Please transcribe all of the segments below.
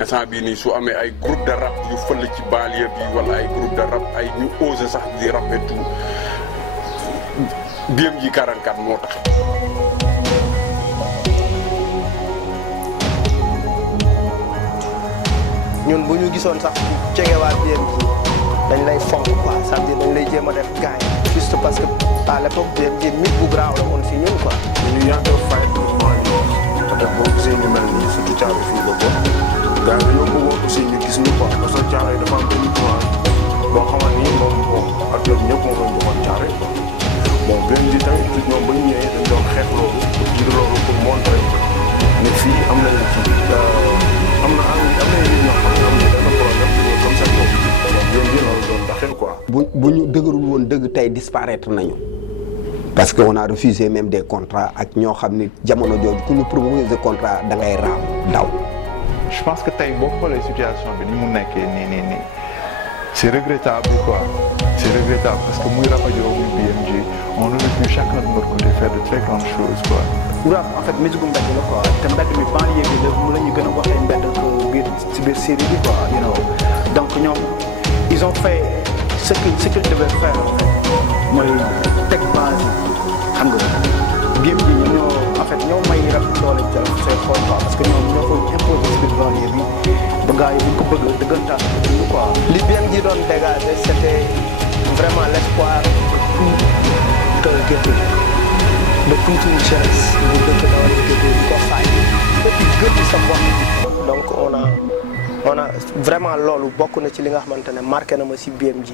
instant bii nii su amee ay groupe de rap yu fël ci banlieue bi wala ay groupe de rap ay ñu osé sax di rap et tout BMJ 44 moo tax. ñun bu ñu gisoon sax jegewaat BMJ dañ lay fonk quoi ça veut dire dañ lay jéem a def gars yi juste parce que à l'époque BMJ mit bu graaw la woon si ñun quoi. ñu yàgg a fay mouvement yi peut-être boo gisee ñu mel nii surtout Thiaroye fii la ko gars yi dañoo bëggoon aussi ñu gis ñu quoi parce que Thiaroye dafa am benn point boo xamante ni moom bon ak ñoom ñëpp moom lañ joxoon Thiaroye bon BMJ tamit ñoom ba ñu ñëwee dañ doon xeex loolu jiitu loolu pour montrer ne fii am nañ ci am na nit ñoo xam ne am na benn problème comme ça boobu BMJ loolu doon doxee quoi. bu ñu dëgërul woon dëgg tey disparaître nañu. parce que on a refusé même des contrats ak ñoo xam ni jamono jooju ku ñu proposer contrat da ngay raam daw. je pense que tey boo xoolee situation bi ni mu nekkee nii c'est regrettable quoi c'est regrettable parce que muy Rapadio muy BMJ on aurait pu chacun de notre côté faire de très grandes choses quoi. rap en fait musique mbedd la quoi te mbedd mi banlieue bi la ñu gën a waxee mbedd que biir si biir série bi quoi you know donc ñoom ils ont fait ce qu'ils devaient faire en fait mooy teg base yi xam nga BMJ ñoo en fait ñoo may rap doole Jolof say xool quoi parce que ñoom ñoo ko imposé si biir banlieue bi ba gars yi buñ ko bëgg dëggantaan ñu quoi. li BMJ doon dégager c'était vraiment l'espoir de Guété de toute une jeunesse bu dëkk dawal Guété di ko fay et puis gën sa bopp donc on a vraiment loolu bokk na ci li nga xamante ne marqué na ma si BMJ.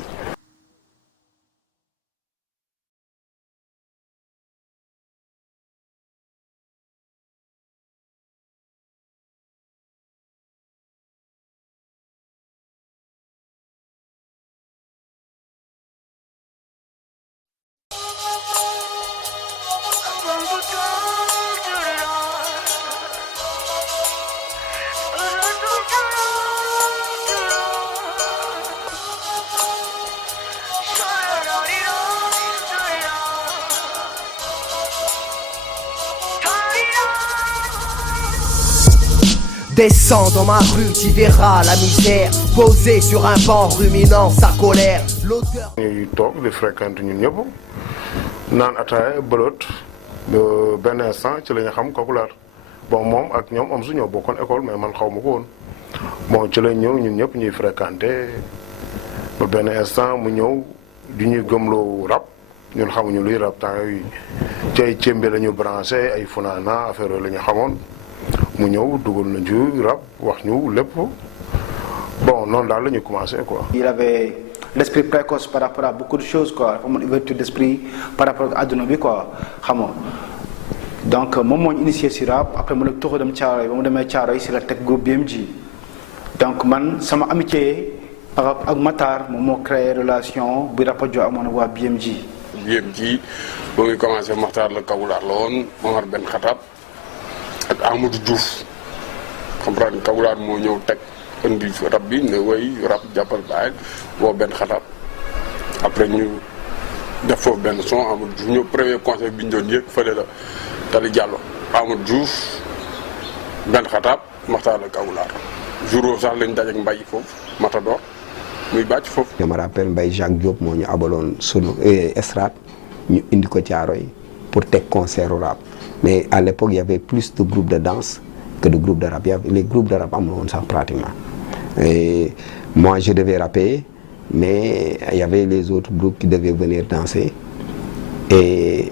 Descends dans ma rue, tu verras la misère posée sur un banc ruminant sa colère. L'odeur. ñuy toog di fréquente ñun ñëpp naan ataaya bëloot benn instant ci la ñu xam Kokulaar bon moom ak ñoom am su ñoo bokkoon école mais man xaw ma ko woon bon ci la ñëw ñun ñëpp ñuy fréquenté ba benn instant mu ñëw di ñuy gëmloo rap ñun xamuñu luy rap temps yooyu ci ay cëmbe la ñu branché ay funaana affaire yooyu la ñu xamoon. mu ñëw dugal na ci rap wax ñu lépp bon noonu daal la ñu commencé quoi. il avait l'esprit précoce par rapport à beaucoup de choses quoi dafa amoon ouverture d'esprit par rapport ak adduna bi quoi xam nga donc moom moo ñu initié si rap après mu nekk tuxu dem Thiaroye ba mu demee Thiaroye si la teg groupe BMJ donc man sama amitié par rapport ak Matar moom moo créé relation bi Rapadio amoon ak waa BMJ. BMJ ba muy commencé Matar la Kawulaar la woon Omar Ben Khattab ak Amadou Diouf comprendre Kawulaar moo ñëw teg indi rap bi ne way rap jàppal baay boo Ben Khattab après ñu def foofu benn son Amadou Diouf ñëw premier concert bi ñu doon yëg fële la Tali Diallo Amadou Diouf Ben Khattab Matar la Kawulaar jour sax lañ dajeek Mbay foofu Matador muy bàcc foofu. je me rappelle Mbaye Jacques Diop moo ñu abaloon sunu estrade ñu indi ko Thiaroye pour teg concert rap. Mais à l'époque, il y avait plus de groupes de danse que de groupes de rap. Les groupes de rap amont ça pratiquement. Et moi, je devais rapper, mais il y avait les autres groupes qui devaient venir danser. Et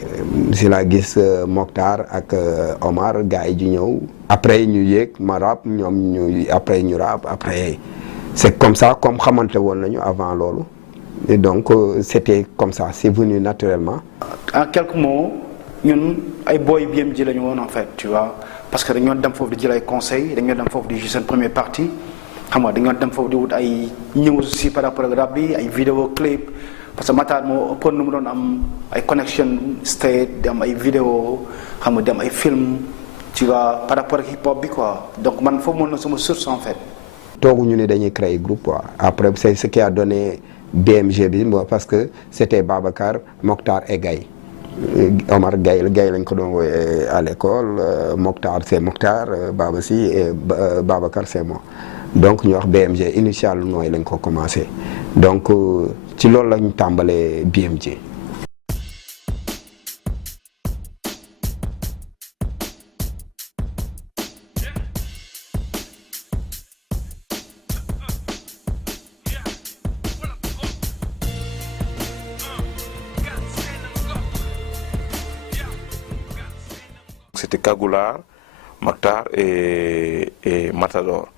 c'est la gis Mokhtar ak Omar gars yi di ñëw. Après ñu yéeg ma rap ñoom ñu après ñu rap après c'est comme ça comme xamante woon nañu avant loolu. Et donc c'était comme ça, c'est venu naturellement. En quelques mots. ñun ay boy BMJ la ñu woon en fait tu vois parce que dañoo dem foofu di jël ay conseils dañoo dem foofu di jouer seen première partie xam nga dañoo dem foofu di wut ay ñëw aussi par rapport ak rap bi ay vidéo clip parce que Matar moo ëppoon nu mu doon am ay connection state di am ay vidéo xam nga di am ay film tu vois par rapport ak hip hop bi quoi donc man foofu mën na sama source en fait. tooguñu ne dañuy créer groupe quoi. Après c'est ce qui a donné BMG bi parce que c'était Babacar, Mokhtar et Gaye. Omar Gaye lañ ko doon woowe à l'école, Mokhtar c'est Mokhtar, Baba Si et Babacar c'est moi. Donc ñu wax BMG initial nooy lañ ko commencé donc ci loolu lañ tàmbalee BMG. C'était Kagoular, Mokhtar et Matador.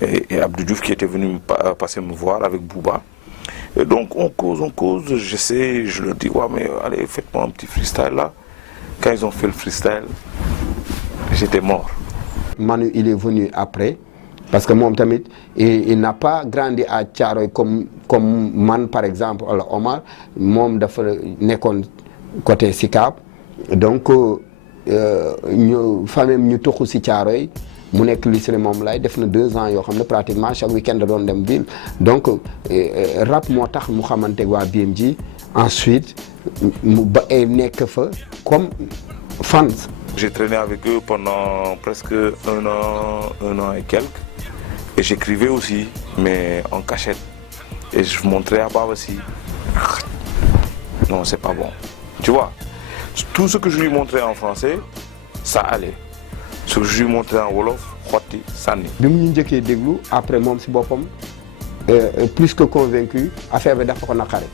Et Abdou Diouf qui était venu passer me voir avec Bouba. Et donc on cause, j'essaie, je leur dis, ouais mais allez faites-moi un petit freestyle là. Quand ils ont fait le freestyle, j'étais mort. Manu il est venu après, parce que moom tamit il n'a pas grandi à Thiaroye comme man par exemple, alors Omar moom dafa nekkoon côté Sicap, donc ñu famille ñu toxu si Thiaroye mu nekk lycée moom lay def na 2 ans yoo xam ne pratiquement chaque week-end da doon dem ville donc rap moo tax mu xamante waa BMG ensuite mu ba nekk fa comme fans. J'ai traîné avec eux pendant presque un an et quelques et j'écrivais aussi mais en cachette et je montrais à Baba Si non c'est pas bon, tu vois. Tout ce que je lui montrais en français, ça allait. Ce que je lui montrais en wolof, xotti sànni. bi mu ñu njëkkee déglu après moom si boppam plus que convaincu affaire bi dafa ko naqare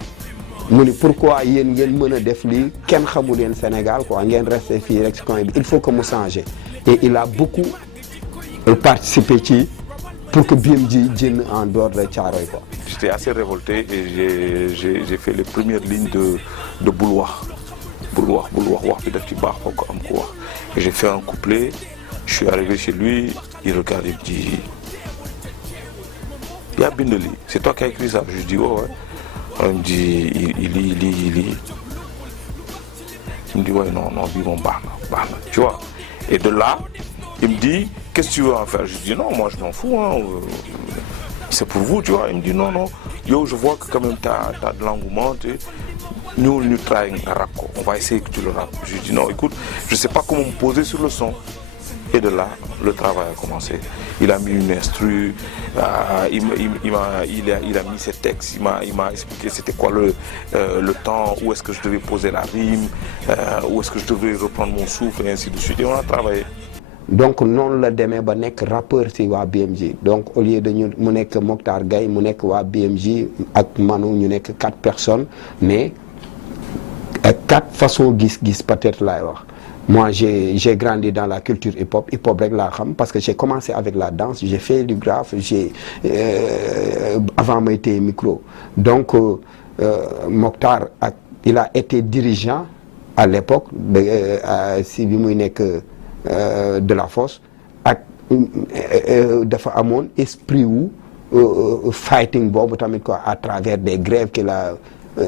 mu ni pourquoi yéen ngeen mën a def lii kenn xamu leen Sénégal quoi ngeen resté fii rek si coin bi il faut que mu changer et il a beaucoup participé ci pour que BMG génn en dehors de Thiaroye quoi. J'étais assez révolté et j'ai fait les premières lignes de bul wax wax bi daf ci baax foog am ko wax et j'ai fait un couplet. Je suis arrivé chez lui, il regarde, il me dit il y a Bindeli, c'est toi qui as écrit ça? Je lui dis oh ouais. Alors, il me dit il lit. Il me dit ouais non bii moom baax na tu vois. Et de là il me dit qu'est-ce que tu veux en faire? Je lui dis non moi je m'en fous hein. C'est pour vous tu vois. Il me dit non yo je vois que quand même t'as de l'engouement ñu try nga rap ko, on va essayer que tu le rappes. Je lui dis non écoute je sais pas comment me poser sur le son. Et de là, le travail a commencé. Il a mis une instru, il a mis ses textes, il m'a expliqué c'était quoi le temps, où est-ce que je devais poser la rime, où est-ce que je devais reprendre mon souffle et ainsi de suite. Et on a travaillé. Donc noonu la demee ba nekk rappeur ci waa BMG donc au lieu de ñu mu nekk Mokhtar Gaye mu nekk waa BMG ak Manu ñu nekk 4 personnes mais 4 façons gis-gis peut-être laay wax. Moi j'ai grandi dans la culture hip-hop rek laa xam parce que j'ai commencé avec la danse, j'ai fait du graphe, avant may téye micro. Donc Mokhtar il a été dirigeant à l'époque si bi muy nekk de la Fosse ak dafa amoon esprit wu fighting boobu tamit quoi à travers des grèves qu'il a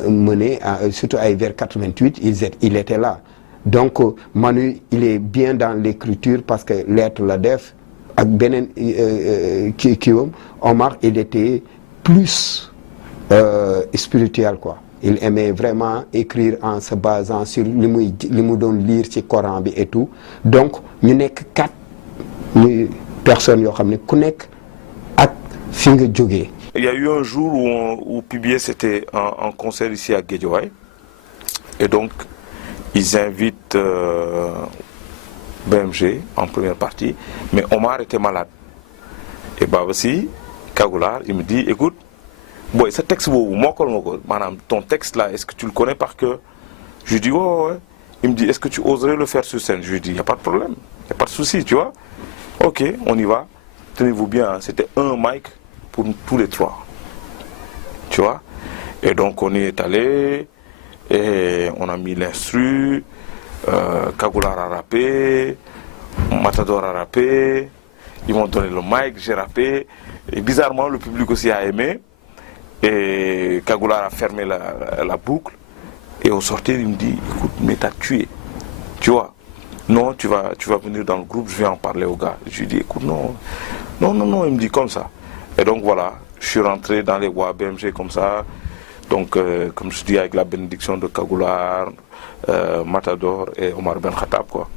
mené surtout ay vers 88 il était là. Donc Manu il est bien dans l'écriture parce que lettre la def ak beneen kiiwam Omar il était plus spirituel quoi. Il aimait vraiment écrire en se basant sur li mu doon lire ci Coran bi et tout donc ñu nekk 4 personnes yoo xam ne ku nekk ak fi nga jógee. Il y a eu un jour où PBS était en concert ici à Guédiawaye et donc ils invitent BMG en première partie mais Omar était malade et Baba Si Kagoular il me dit écoute boy ce texte boobu mokkal nga ko maanaam ton texte là est-ce que tu le connais par cœur? Je lui dis ouais. Il me dit est-ce que tu oserais le faire sur scène? Je lui dis y a pas de problème, y a pas de souci tu vois. Ok on y va, tenez-vous bien c'était un mic pour tous les 3 tu vois. Et donc on y est allé et on a mis l'instru, Kagoular a rappé, Matador a rappé, ils m'ont donné le mic, j'ai rappé et bizarrement le public aussi a aimé. Et Kagoular a fermé la boucle et au sortir il me dit écoute mais t'as tué tu vois. Non tu vas venir dans le groupe, je vais en parler aux gars. Je lui dis écoute non il me dit comme ça Et donc voilà, je suis rentré dans les voies BMG comme ça. Donc, comme je dis, avec la bénédiction de Kagoular, Matador et Omar Ben Khattab, quoi.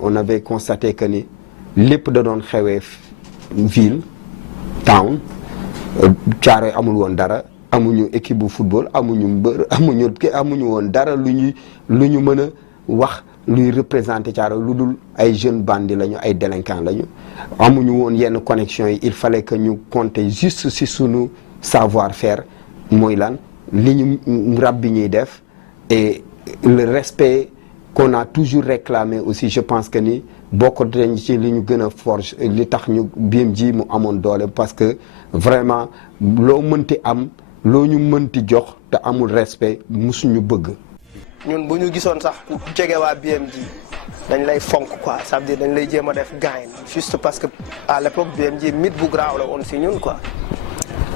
On avait constaté que ni lépp da doon xewee ville town Thiaroye amul woon dara amuñu équipe bu football amuñu mbër amuñu woon dara lu ñu mën a wax luy représenter Thiaroye lu dul ay jeunes bandits lañu ay délinquants lañu amuñu woon yenn connexion yi il fallait que ñu compter juste si sunu savoir-faire mooy lan li ñu rab bi ñuy def et le respect qu'on a toujours réclamé aussi. Je pense que ni bokk nañ ci li ñu gën a forge li tax ñu BMG mu amoon doole parce que vraiment loo mënti am loo ñu mënti jox te amul respect musuñu bëgg. ñun bu ñu gisoon sax ku jege waa BMG dañ lay fonk quoi, ça veut dire dañ lay jéem a def gain juste parce que à l'époque BMG mythe bu graaw la woon si ñun quoi.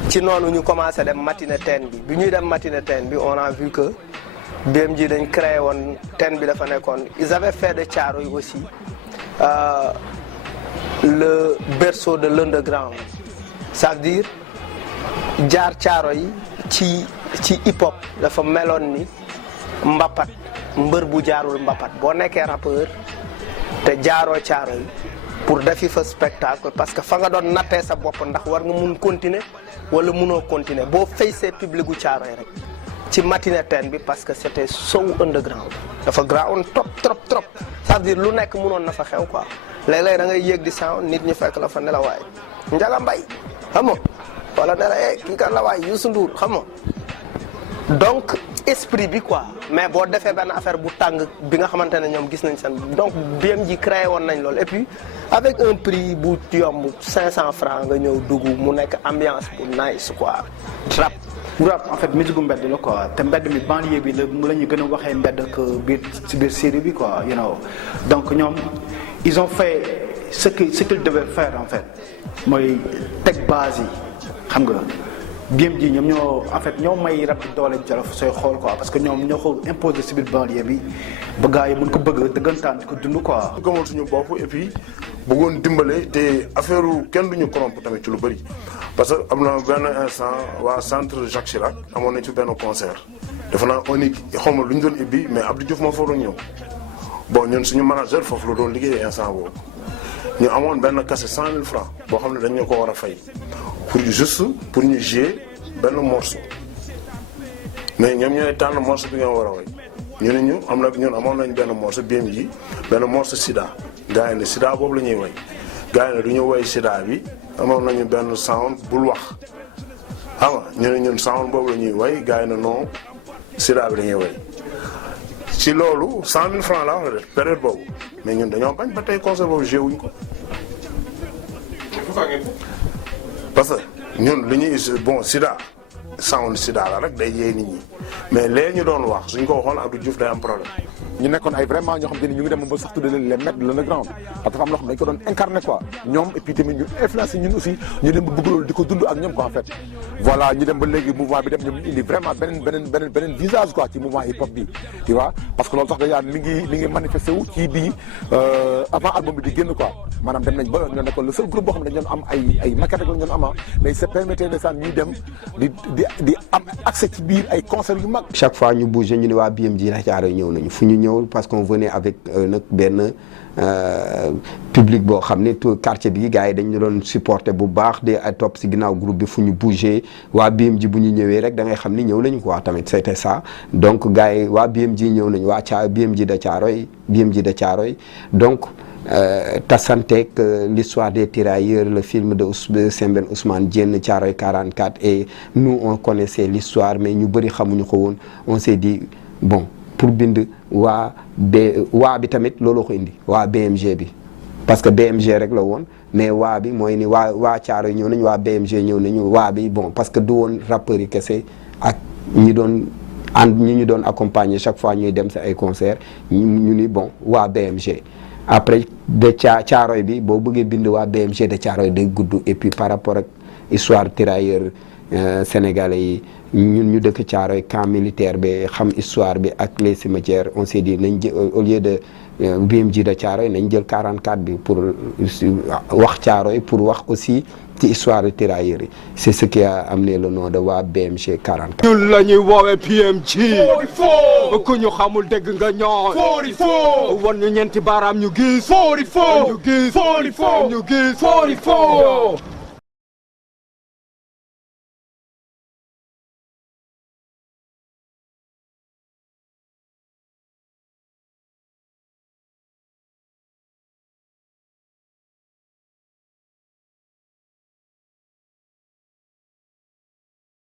ci noonu ñu commencé dem matinée teen bi ñuy dem matinée teen bi on a vu que BMG dañ créé woon teen bi dafa nekkoon ils avaient fait de Thiaroye aussi le berceau de l'underground, ça veut dire jaar Thiaroye ci hip hop dafa meloon ni mbapat mbër bu jaarul mbapat boo nekkee rappeur te jaaroo Thiaroye pour defi fa spectacle parce que fa nga doon nattee sa bopp ndax war nga mun continuer wala munoo continuer boo faysee public gu Thiaroye rek ci matinée teen bi parce que c'était so underground dafa ground trop ça veut dire lu nekk munoon na fa xew quoi léeg-léeg da ngay yéeg di sound nit ñi fekk la fa ne la waay Njaga Mbay xam nga wala ne la kii kan la waay Youssou Ndour xam nga donc esprit bi quoi mais boo defee benn affaire bu tàng bi nga xamante ne ñoom gis nañ seen donc BMG créé woon nañ loolu et puis avec un prix bu yomb 500 francs nga ñëw dugg mu nekk ambiance bu nice quoi rap en fait musique gu mbedd la quoi te mbedd mi banlieue bi la ñu gën a waxee mbedd que biir série bi quoi you know donc ñoom ils ont fait ce qu'ils devaient faire en fait mooy teg base yi xam nga BMG ñoom ñoo may rap doole Jolof sooy xool quoi parce que ñoom ñoo ko imposé si biir banlieue bi ba gars yi mën ko bëgg dëggantaan di ko dund quoi. gëmal suñu bopp et puis bëggoon dimbale te affaire kenn duñu corrompre tamit ci lu bëri parce que am na benn instant waa centre Jacques Chirac amoon nañ ci benn concert dafa naa on est xaw ma lu ñu doon ibbi mais Abdou Diouf moo fa doon ñëw bon ñun suñu manager foofu la doon liggéey instant boobu ñu amoon benn cachet 100 000 francs boo xam ne dañ ñu ko war a fay pour ñu jouer benn morceau mais ñoom ñooy tànn morceau bi nga war a woy ñu ne ñun amoon nañ benn morceau BMG benn morceau Sida gars yi ne Sida boobu la ñuy woy gars yi ne du ñu woy Sida bi amoon nañu benn sound bul wax xam nga ñu ne ñun sound boobu la ñuy woy gars yi ne non Sida bi la ñuy woy ci loolu 100 000 francs la wax la def période boobu mais ñun dañoo bañ ba tey concert boobu joué wuñ ko parce que ñun li ñuy bon Sida sound Sida la rek day yee nit ñi mais léegi ñu doon wax suñ ko waxoon Abdou Diouf day am problème. ñu nekkoon ay vraiment ñoo xam te ni ñu ngi dem ba sax tuddee leen les maîtres de l'underground parce que am loo xam dañ ko doon incarné quoi ñoom et puis tamit ñu influencé ñun aussi ñu dem ba bëgg loolu di ko dund ak ñoom quoi en fait. voilà ñu dem ba léegi mouvement bi dem ñoom indi vraiment beneen visage quoi ci mouvement hip hop bi tu vois parce que loolu sax déjà mi ngi manifesté wu ci bii avant album bi di génn quoi maanaam dem nañ ba ñoo nekkoon le seul groupe boo xam ne dañu doon am ay maquette rek la ñu doon am mais ça permettait de ça ñuy dem di am accès ci biir ay concerts yu mag. chaque fois ñu bougé ñu ne waa BMG la Thiaroye ñëw nañu fu ñu ñëw parce qu'on venait avec nag benn public boo xam ne tout quartier bi gars yi dañu doon supporter bu baax de topp si ginnaaw groupe bi fu ñu bougé waa BMG bu ñu ñëwee rek da ngay xam ni ñëw nañu quoi tamit c'était ça donc gars yi waa BMG ñëw nañu waa BMG de Thiaroye donc tasanteeg l'histoire des tirailleurs le film de Sembène Ousmane Diène Thiaroye 44 et nous on connaissait l'histoire mais ñu bëri xamuñu ko woon on s'est dit bon pour bind waa bi tamit looloo ko indi waa BMG bi parce que BMG rek la woon mais waa bi mooy ni waa Thiaroye ñëw nañu waa BMG ñëw nañu waa bi bon parce que du woon rappeurs yi kese ak ñi ñu doon accompagner chaque fois ñuy dem si ay concert ñu ni bon waa BMG après de Thiaroye bi boo bëggee bind waa BMG de Thiaroye day gudd et puis par rapport ak histoire tirailleurs sénégalais yi ñun ñu dëkk Thiaroye camp militaire bi xam histoire bi ak les cimetières on s'est dit nañ au lieu de BMG de Thiaroye nañ jël 44 bi pour wax Thiaroye pour wax aussi ci histoire de tirailleurs yi c'est ce qui a amené le nom de waa BMG 44. ñun la ñuy woowee PMG. ku ñu xamul dégg nga ñoon. wan ñu ñeenti baaraam ñu gis. ñu gis.